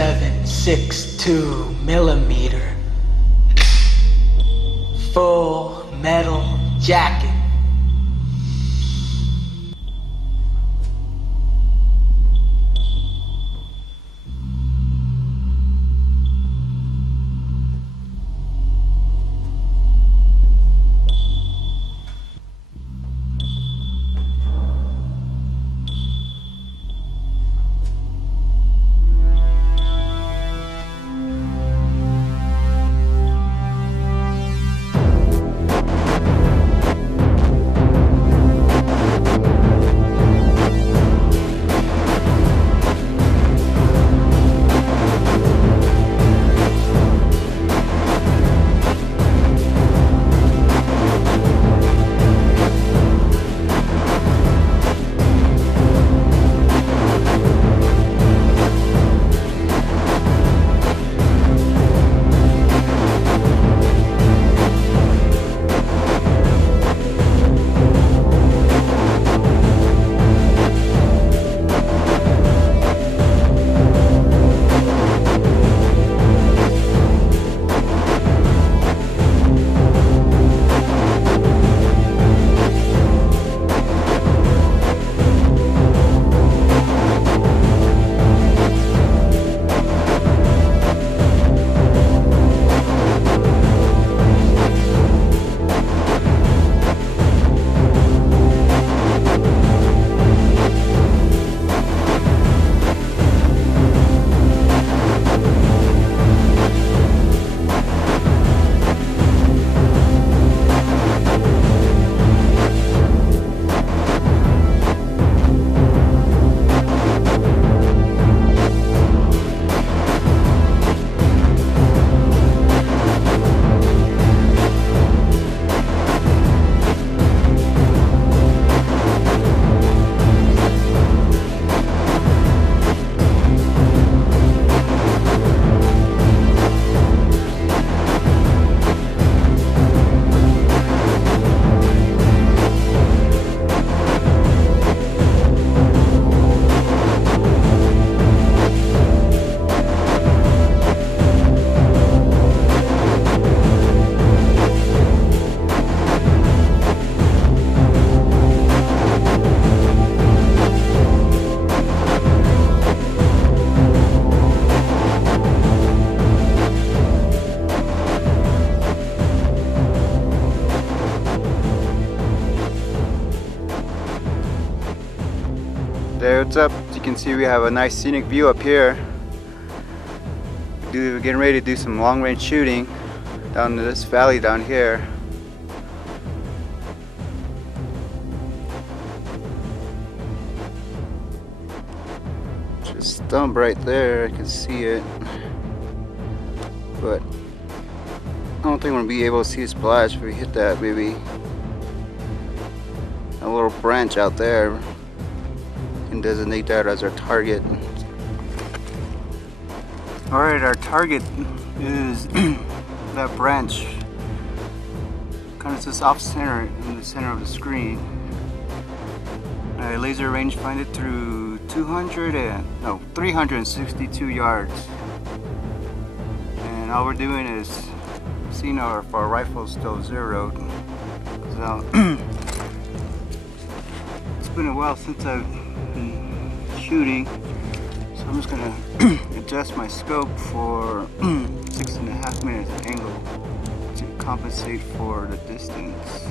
.762 millimeter full metal jacket. There, what's up? As you can see, we have a nice scenic view up here. We're getting ready to do some long range shooting down to this valley down here. Just stump right there, I can see it. But I don't think we're gonna be able to see a splash if we hit that, maybe a little branch out there. And designate that as our target. Alright, our target is that branch. Kind of just off center in the center of the screen. I laser range find it through 362 yards. And all we're doing is seeing if our rifle's still zeroed. So it's been a while since I've shooting, so I'm just gonna adjust my scope for 6.5 minutes angle to compensate for the distance.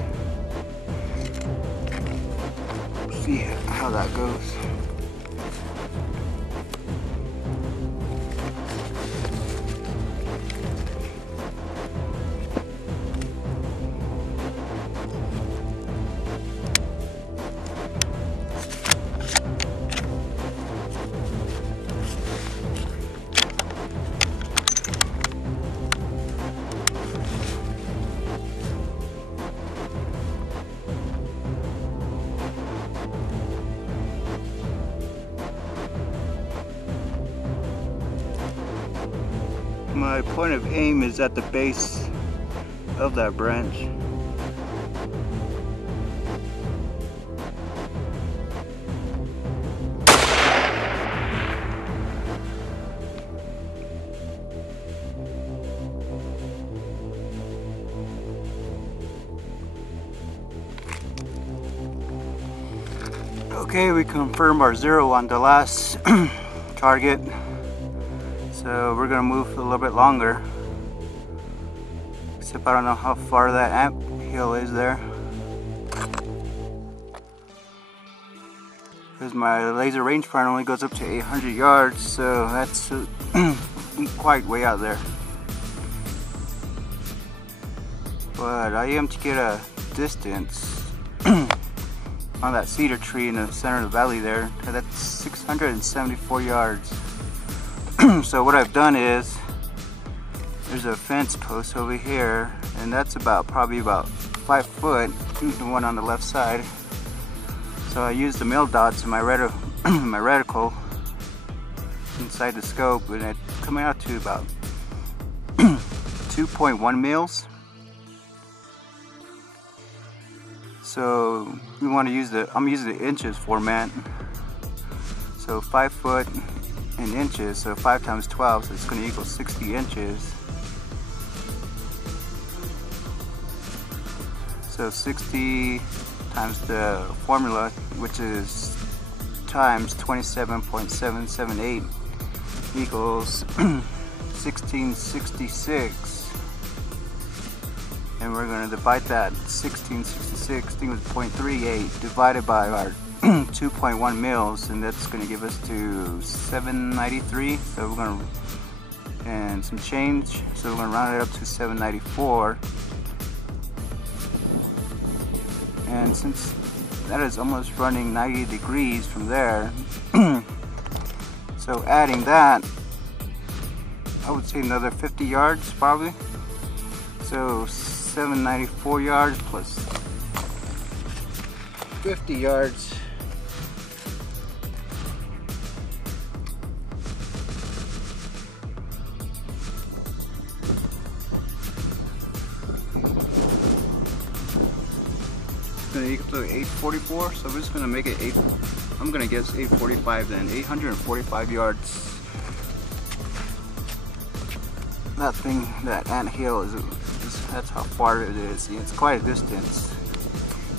See how that goes. My point of aim is at the base of that branch. Okay, we confirmed our 0 on the last target, so we're gonna move a little bit longer. Except I don't know how far that ant hill is there, because my laser rangefinder only goes up to 800 yards, so that's quite way out there. But I am to get a distance on that cedar tree in the center of the valley there. That's 674 yards. So what I've done is, there's a fence post over here, and that's probably about 5 foot, the one on the left side. So I used the mil dots in my reticle inside the scope, and it's coming out to about 2.1 mils. So we want to use I'm using the inches format. So 5 foot in inches, so 5 times 12, so it's going to equal 60 inches. So 60 times the formula, which is times 27.778, equals 1666. And we're going to divide that 1666, I think it was 0.38, divided by our 2.1 mils, and that's going to give us to 793. So we're going to, and some change, so we're going to round it up to 794. And since that is almost running 90 degrees from there, so adding that, I would say another 50 yards probably. So 794 yards plus 50 yards. It's going to equal to 844, so we're just going to make it I'm going to guess 845 then, 845 yards. That thing, that ant hill that's how far it is. It's quite a distance.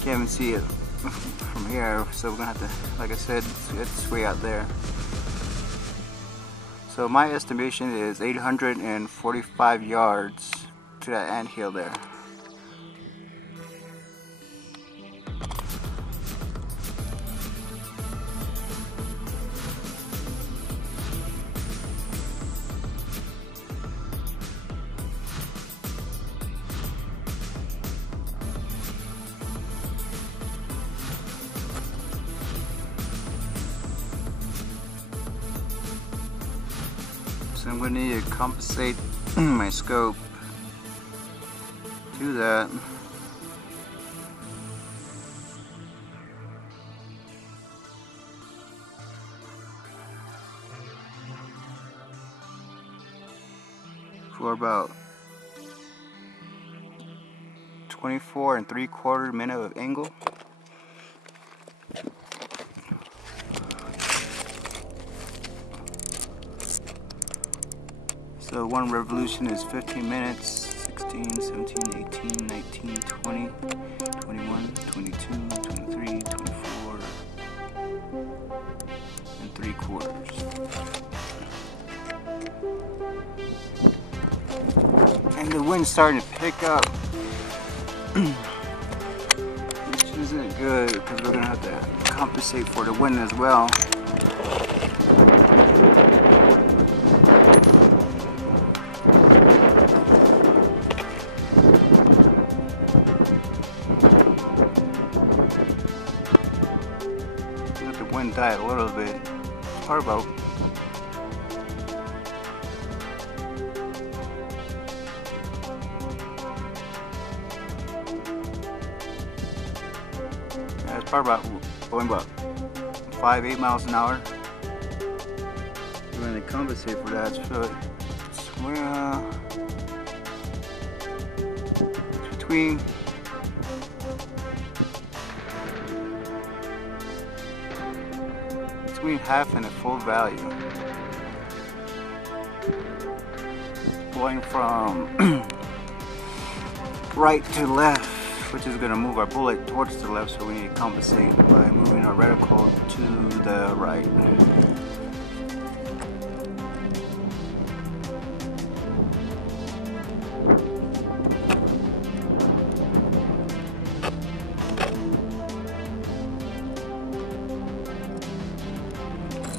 Can't even see it from here, so we're gonna have to, like I said, it's way out there. So my estimation is 845 yards to that ant hill there. So I'm going to need to compensate my scope to that. For about 24 3/4 minute of angle. So one revolution is 15 minutes, 16, 17, 18, 19, 20, 21, 22, 23, 24, and 3/4. And the wind's starting to pick up, which isn't good because we're going to have to compensate for the wind as well. Wind died a little bit. Powerboat. Yeah, it's probably about going about 5-8 miles an hour. We're going to compensate for that. So it's between half and a full value. Going from right to left. which is going to move our bullet towards the left, so we need to compensate by moving our reticle to the right.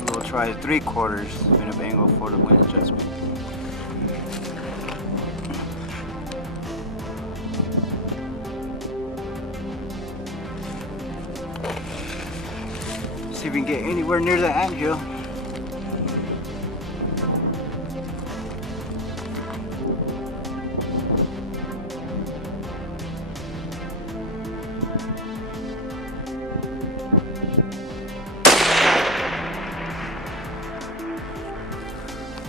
We'll try 3/4 spin up angle for the wind adjustment. See if we can get anywhere near the anthill.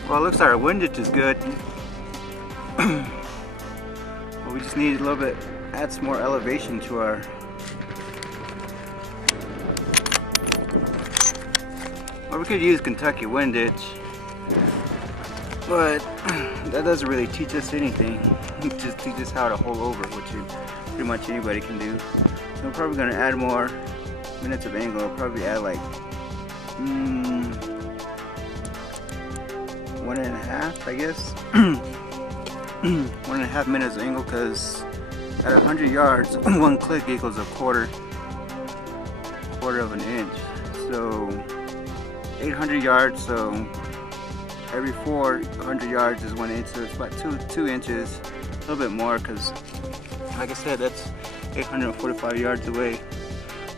Well, it looks like our windage is good. But we just need a little bit, add some more elevation to our or we could use Kentucky windage, but that doesn't really teach us anything. It just teaches how to hold over, which pretty much anybody can do. So we're probably going to add more minutes of angle. Probably add like 1.5, I guess. 1.5 minutes of angle, because at 100 yards, 1 click equals a quarter of an inch. So 800 yards, so every 400 yards is 1 inch, so it's about 2 inches, a little bit more, because like I said, that's 845 yards away.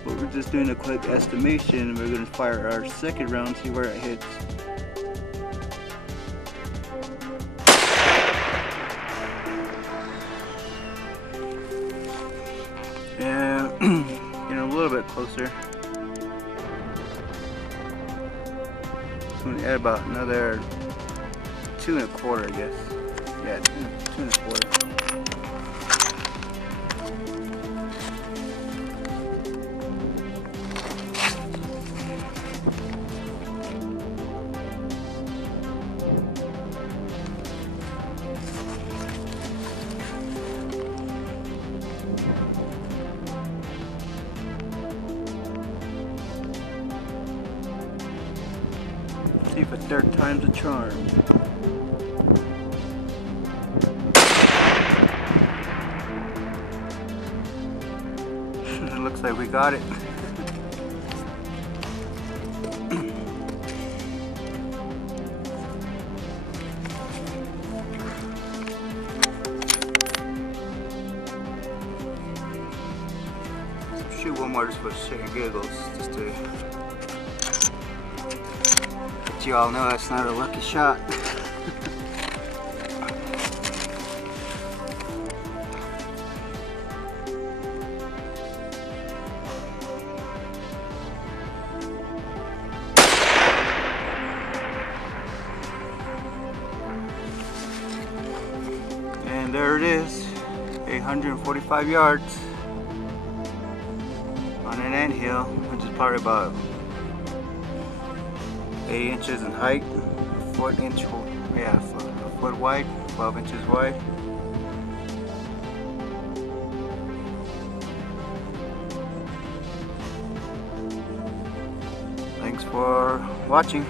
But we're just doing a quick estimation. We're going to fire our second round, see where it hits. And getting a little bit closer. I'm going to add about another 2.25, I guess. Yeah, 2.25. See if a third time's a charm. It looks like we got it. Shoot one more just for shit and giggles, just to let you all know that's not a lucky shot. And there it is, 845 yards on an anthill, which is probably about 8 inches in height, a foot wide, 12 inches wide. Thanks for watching.